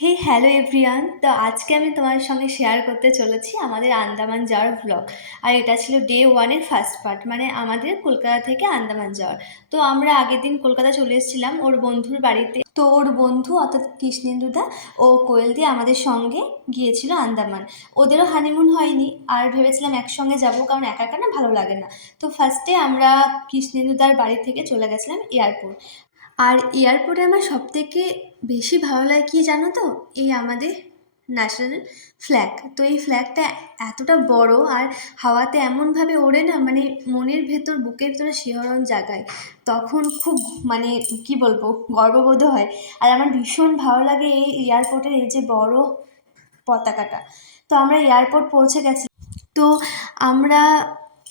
হে hello everyone. তো আজকে আমি তোমার সঙ্গে শেয়ার করতে চলেছি আমাদের আন্দামান যাওয়ার ভ্লগ। আর এটা ছিল ডে ওয়ানের ফার্স্ট পার্ট, মানে আমাদের কলকাতা থেকে আন্দামান যাওয়ার। তো আমরা আগের দিন কলকাতা চলে এসেছিলাম ওর বন্ধুর বাড়িতে। তো ওর বন্ধু অর্থাৎ কৃষ্ণেন্দুদা ও কোয়েল দিয়ে আমাদের সঙ্গে গিয়েছিল আন্দামান। ওদেরও হানিমুন হয়নি, আর ভেবেছিলাম একসঙ্গে যাব, কারণ একা একা না ভালো লাগে না। তো ফার্স্টে আমরা কৃষ্ণেন্দুদার বাড়ি থেকে চলে গেছিলাম এয়ারপোর্ট। আর এয়ারপোর্টে আমার সবথেকে বেশি ভালো লাগে কি জানো তো, এই আমাদের ন্যাশনাল ফ্ল্যাগ। তো এই ফ্ল্যাগটা এতটা বড় আর হাওয়াতে এমনভাবে ওড়ে না, মানে মনের ভেতর বুকের ভেতরে শিহরণ জাগায়। তখন খুব মানে কি বলবো, গর্ববোধ হয়। আর আমার ভীষণ ভালো লাগে এই এয়ারপোর্টের এই যে বড় পতাকাটা। তো আমরা এয়ারপোর্ট পৌঁছে গেছি। তো আমরা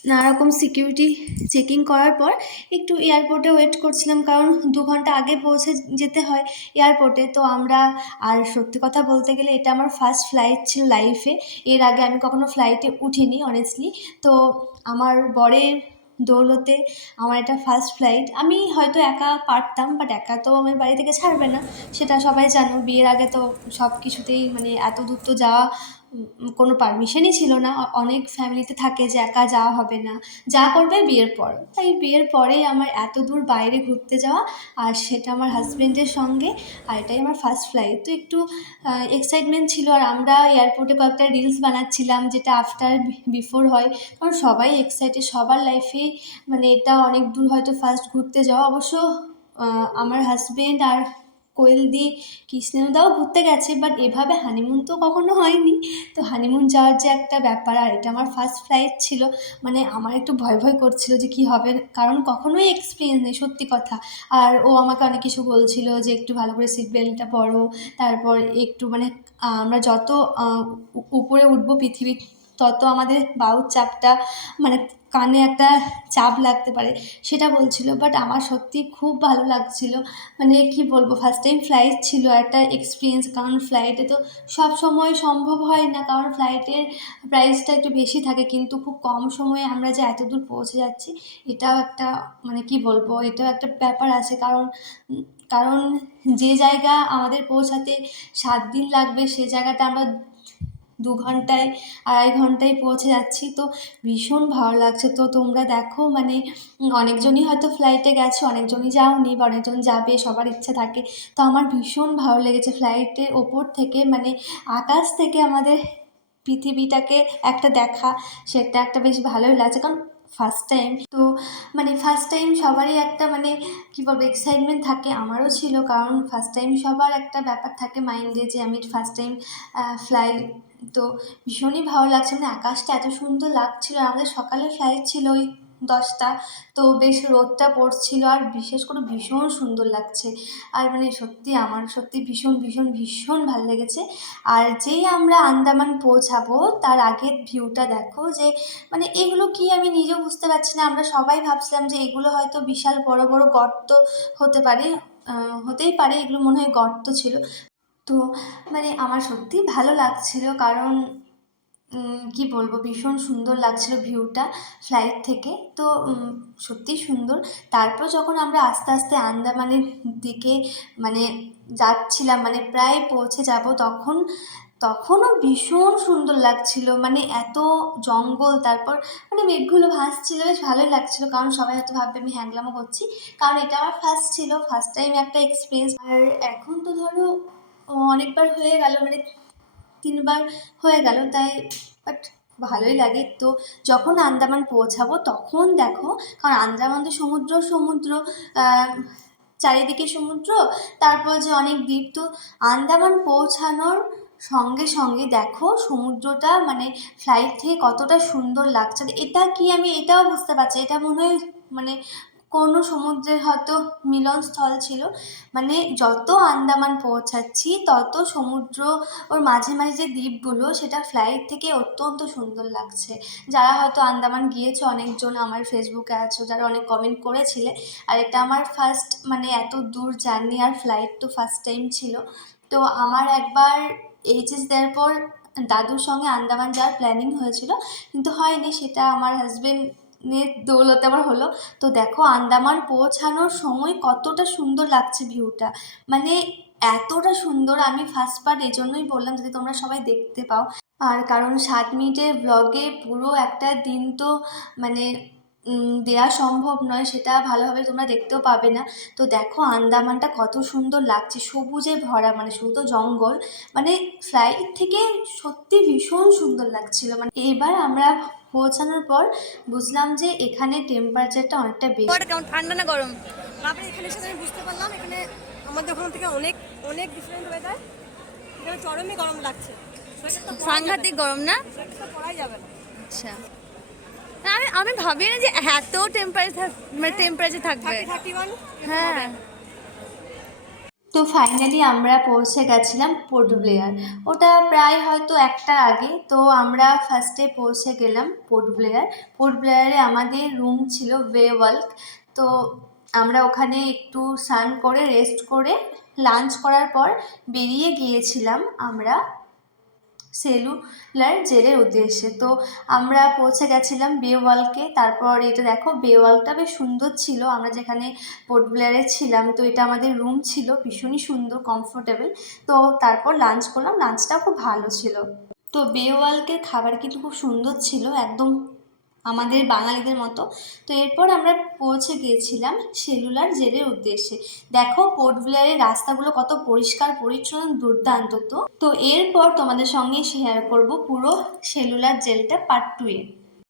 নানারকম সিকিউরিটি চেকিং করার পর একটু এয়ারপোর্টে ওয়েট করছিলাম, কারণ 2 ঘন্টা আগে পৌঁছে যেতে হয় এয়ারপোর্টে। তো আমরা, আর সত্যি কথা বলতে গেলে এটা আমার ফার্স্ট ফ্লাইট ছিল লাইফে। এর আগে আমি কখনো ফ্লাইটে উঠিনি অনেস্টলি। তো আমার বরের দৌলতে আমার এটা ফার্স্ট ফ্লাইট। আমি হয়তো একা পারতাম, বাট একা তো আমার বাড়ি থেকে ছাড়বে না, সেটা সবাই জানো। বিয়ের আগে তো সব কিছুতেই মানে এত দূর তো যাওয়া কোনো পারমিশনই ছিল না। অনেক ফ্যামিলিতে থাকে যে একা যাওয়া হবে না, যা করবে বিয়ের পর। তাই বিয়ের পরেই আমার এত দূর বাইরে ঘুরতে যাওয়া, আর সেটা আমার হাজব্যান্ডের সঙ্গে। আর এটাই আমার ফার্স্ট ফ্লাইট। তো একটু এক্সাইটমেন্ট ছিল। আর আমরা এয়ারপোর্টে কয়েকটা রিলস বানাচ্ছিলাম, যেটা আফটার বিফোর হয়। কারণ সবাই এক্সাইটেড, সবার লাইফে মানে এটা অনেক দূর হয়তো ফার্স্ট ঘুরতে যাওয়া। অবশ্য আমার হাজব্যান্ড আর কোয়েলদি, কৃষ্ণেন্দুদাও ঘুরতে গেছে, বাট এভাবে হানিমুন তো কখনো হয়নি। তো হানিমুন যাওয়ার যে একটা ব্যাপার, আর এটা আমার ফার্স্ট ফ্লাইট ছিল, মানে আমার একটু ভয় ভয় করছিল যে কি হবে, কারণ কখনোই এক্সপিরিয়েন্স নেই সত্যি কথা। আর ও আমাকে অনেক কিছু বলছিল যে একটু ভালো করে সিট বেল্টটা পরো, তারপর একটু মানে আমরা যত উপরে উঠবো পৃথিবী, তত আমাদের বাহুর চাপটা, মানে কানে একটা চাপ লাগতে পারে, সেটা বলছিল। বাট আমার সত্যি খুব ভালো লাগছিল। মানে কি বলবো, ফার্স্ট টাইম ফ্লাইট ছিল, একটা এক্সপিরিয়েন্স। কারণ ফ্লাইটে তো সব সময় সম্ভব হয় না, কারণ ফ্লাইটের প্রাইসটা একটু বেশি থাকে, কিন্তু খুব কম সময়ে আমরা যে এত দূর পৌঁছে যাচ্ছি, এটাও একটা মানে কি বলবো, এটাও একটা ব্যাপার আছে। কারণ কারণ যে জায়গা আমাদের পৌঁছাতে 7 দিন লাগবে, সে জায়গাটা আমরা 2 ঘন্টায়, 2.5 ঘন্টায় পৌঁছে যাচ্ছি। তো ভীষণ ভালো লাগছে। তো তোমরা দেখো, মানে অনেকজনই হয়তো ফ্লাইটে গেছো, অনেকজনই যাওনি, বা অনেকজন যাবে, সবার ইচ্ছা থাকে। তো আমার ভীষণ ভালো লেগেছে ফ্লাইটের ওপর থেকে, মানে আকাশ থেকে আমাদের পৃথিবীটাকে একটা দেখা, সেটা একটা বেশ ভালোই লাগছে। কারণ ফার্স্ট টাইম তো, মানে ফার্স্ট টাইম সবারই একটা মানে কী বলবো এক্সাইটমেন্ট থাকে, আমারও ছিল। কারণ ফার্স্ট টাইম সবার একটা ব্যাপার থাকে মাইন্ডে যে আমি ফার্স্ট টাইম ফ্লাই। তো ভীষণই ভালো লাগছে, মানে আকাশটা এত সুন্দর লাগছিল। আর আমাদের সকালে ফ্লাইট ছিল ওই 10টা। তো বেশ রোদটা পড়ছিল, আর বিশেষ করে ভীষণ সুন্দর লাগছে। আর মানে সত্যি আমার সত্যি ভীষণ ভীষণ ভীষণ ভালো লেগেছে। আর যেই আমরা আন্দামান পৌঁছাবো তার আগের ভিউটা দেখো, যে মানে এগুলো কি আমি নিজেও বুঝতে পারছি না। আমরা সবাই ভাবছিলাম যে এগুলো হয়তো বিশাল বড় বড় গর্ত হতে পারে, হতেই পারে, এগুলো মনে হয় গর্ত ছিল। তো মানে আমার সত্যিই ভালো লাগছিল, কারণ কি বলবো, ভীষণ সুন্দর লাগছিল ভিউটা ফ্লাইট থেকে। তো সত্যিই সুন্দর। তারপর যখন আমরা আস্তে আস্তে আন্দামানের দিকে মানে যাচ্ছিলাম, মানে প্রায় পৌঁছে যাব, তখনও ভীষণ সুন্দর লাগছিল। মানে এত জঙ্গল, তারপর মানে মেঘগুলো ভাসছিল, বেশ ভালোই লাগছিল। কারণ সবাই হয়তো ভাববে আমি হ্যাংলামো করছি, কারণ এটা আমার ফার্স্ট ছিল, ফার্স্ট টাইম একটা এক্সপিরিয়েন্স। আর এখন তো ধরো অনেকবার হয়ে গেল, মানে 3বার হয়ে গেল, তাই বাট ভালোই লাগে। তো যখন আন্দামান পৌঁছাবো তখন দেখো, কারণ আন্দামান তো সমুদ্র সমুদ্র, আহ, চারিদিকে সমুদ্র, তারপর যে অনেক দ্বীপ। তো আন্দামান পৌঁছানোর সঙ্গে সঙ্গে দেখো সমুদ্রটা মানে ফ্লাইট থেকে কতটা সুন্দর লাগছে। আর এটা কি আমি এটাও বুঝতে পারছি, এটা মনে হয় মানে কোনো সমুদ্রের হয়তো মিলনস্থল ছিল। মানে যত আন্দামান পৌঁছাচ্ছি তত সমুদ্র, ওর মাঝে মাঝে যে দ্বীপগুলো, সেটা ফ্লাইট থেকে অত্যন্ত সুন্দর লাগছে। যারা হয়তো আন্দামান গিয়েছে, অনেকজন আমার ফেসবুকে আছো যারা অনেক কমেন্ট করেছিলে। আর এটা আমার ফার্স্ট, মানে এত দূর জার্নি আর ফ্লাইট তো ফার্স্ট টাইম ছিল। তো আমার একবার এইচএস দেওয়ার পর দাদুর সঙ্গে আন্দামান যাওয়ার প্ল্যানিং হয়েছিল, কিন্তু হয়নি, সেটা আমার হাজবেন্ডের দৌলতে আমার হলো। তো দেখো আন্দামান পৌঁছানোর সময় কতটা সুন্দর লাগছে ভিউটা, মানে এতটা সুন্দর, আমি ফার্স্ট পার্ট এজন্যই বললাম যাতে তোমরা সবাই দেখতে পাও। আর কারণ 7 মিনিটের ব্লগে পুরো একটা দিন তো মানে দেওয়া সম্ভব নয়, সেটা ভালোভাবে তোমরা দেখতেও পাবে না। তো দেখো আন্দামানটা কত সুন্দর লাগছে, সবুজে ভরা, মানে শুধু তো জঙ্গল, মানে ফ্লাইট থেকে সত্যি ভীষণ সুন্দর লাগছিল। মানে এবার আমরা পৌঁছানোর পর বুঝলাম যে এখানে টেম্পারেচারটা অনেকটা বেশি। কেমন ঠান্ডা না গরম? তারপরে এখানে এসে আমি বুঝতে পারলাম এখানে আমাদের ওখান থেকে অনেক অনেক ডিফারেন্ট ওয়েদার। এখানে চরমই গরম লাগছে, সাংঘাতিক গরম না, পড়াই যাবে না। আচ্ছা, আমি আমি ভাবি না যে এত টেম্পারেচার থাকবে। হ্যাঁ। তো ফাইনালি আমরা পৌঁছে গেছিলাম পোর্ট ব্লেয়ার। ওটা প্রায় হয়তো 1টার আগে। তো আমরা ফার্স্টে পৌঁছে গেলাম পোর্ট ব্লেয়ার। পোর্ট ব্লেয়ারে আমাদের রুম ছিল ওয়ে ওয়ার্ল্ড। তো আমরা ওখানে একটু স্নান করে রেস্ট করে লাঞ্চ করার পর বেরিয়ে গিয়েছিলাম আমরা সেলুলার জেলের উদ্দেশ্যে। তো আমরা পৌঁছে গেছিলাম বে ওয়ার্ল্ডকে। তারপর এটা দেখো, বে ওয়ার্ল্ডটা বেশ সুন্দর ছিল। আমরা যেখানে পোর্ট ব্লেয়ারে ছিলাম, তো এটা আমাদের রুম ছিল, ভীষণই সুন্দর কমফোর্টেবল। তো তারপর লাঞ্চ করলাম, লাঞ্চটাও খুব ভালো ছিল। তো বে ওয়ার্ল্ডের খাবার কিন্তু খুব সুন্দর ছিল, একদম আমাদের বাঙালিদের মতো। তো এরপর আমরা পৌঁছে গিয়েছিলাম সেলুলার জেলের উদ্দেশ্যে। দেখো পোর্ট ব্লেয়ারের রাস্তাগুলো কত পরিষ্কার পরিচ্ছন্ন, দুর্দান্ত। তো এরপর তোমাদের সঙ্গে শেয়ার করব পুরো সেলুলার জেলটা পার্ট 2-এ।